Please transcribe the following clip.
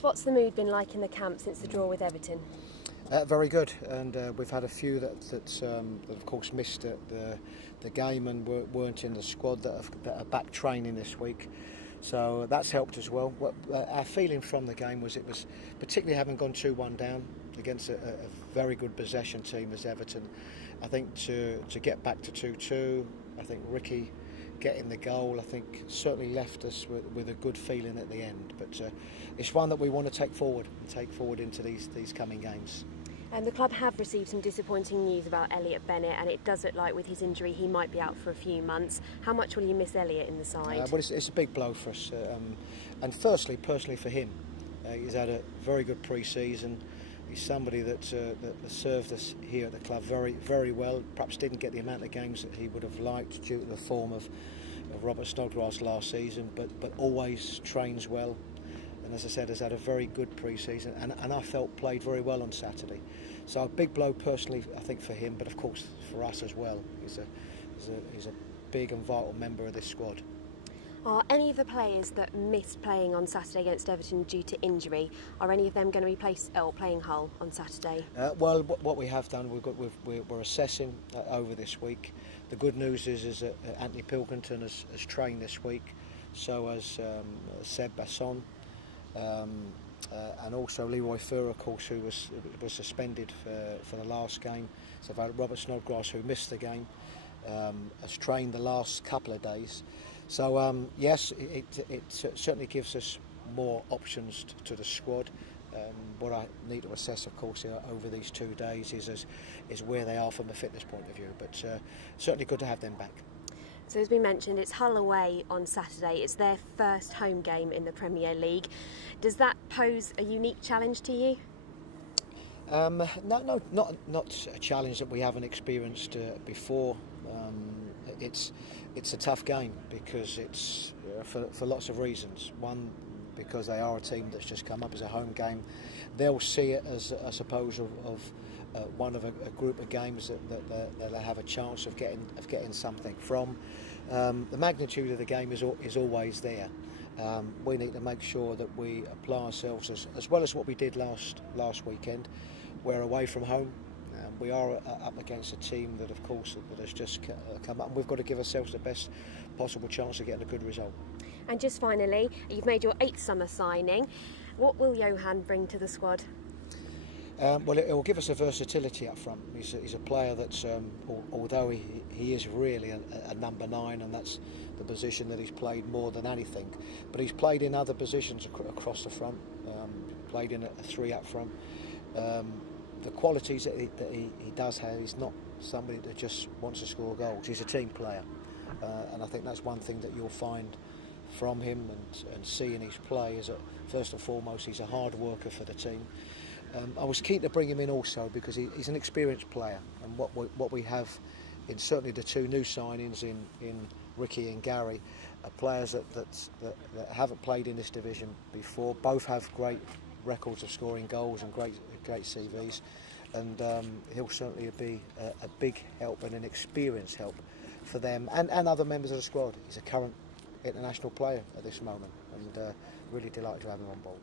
Sebs, what's the mood been like in the camp since the draw with Everton? Very good, and we've had a few that of course missed the game and weren't in the squad that are back training this week. So that's helped as well. Our feeling from the game was, it was particularly having gone 2-1 down against a very good possession team as Everton. I think to get back to 2-2, I think Ricky getting the goal, I think certainly left us with a good feeling at the end. But it's one that we want to take forward into these coming games. And the club have received some disappointing news about Elliot Bennett, and it does look like with his injury he might be out for a few months. How much will you miss Elliot in the side? Well, it's a big blow for us, and firstly, personally for him, he's had a very good pre-season. He's somebody that served us here at the club very, very well. Perhaps didn't get the amount of games that he would have liked due to the form of Robert Snodgrass last season, but always trains well. And as I said, has had a very good pre-season, and I felt played very well on Saturday. So a big blow personally, I think, for him, but of course for us as well. He's a big and vital member of this squad. Are any of the players that missed playing on Saturday against Everton due to injury, are any of them going to be playing Hull on Saturday? Well, what we have done, we're assessing over this week. The good news is that Anthony Pilkington has trained this week, so has Sebastien. And also Leroy Fur, of course, who was suspended for the last game. So Robert Snodgrass, who missed the game, has trained the last couple of days. So yes, it certainly gives us more options to the squad. What I need to assess, of course, over these 2 days is where they are from a fitness point of view. But certainly good to have them back. So as we mentioned, it's Hull away on Saturday. It's their first home game in the Premier League. Does that pose a unique challenge to you? No, not a challenge that we haven't experienced before. It's a tough game because it's for lots of reasons. One, because they are a team that's just come up as a home game. They'll see it as, I suppose, of one of a group of games that they have a chance of getting something from. The magnitude of the game is always there. We need to make sure that we apply ourselves as well as what we did last weekend. We're away from home. We are up against a team that, of course, that has just come up, and we've got to give ourselves the best possible chance of getting a good result. And just finally, you've made your 8th summer signing. What will Lohan bring to the squad? Well, it will give us a versatility up front. He's a player that's, although he is really a number 9, and that's the position that he's played more than anything, but he's played in other positions across the front, played in a 3 up front. The qualities that he does have, he's not somebody that just wants to score goals. He's a team player, and I think that's one thing that you'll find from him and see in his play is that first and foremost he's a hard worker for the team. I was keen to bring him in also because he's an experienced player, and what we have in certainly the 2 new signings in Ricky and Gary are players that haven't played in this division before. Both have great records of scoring goals and great CVs, and he'll certainly be a big help and an experienced help for them and other members of the squad. He's a current international player at this moment, and really delighted to have him on board.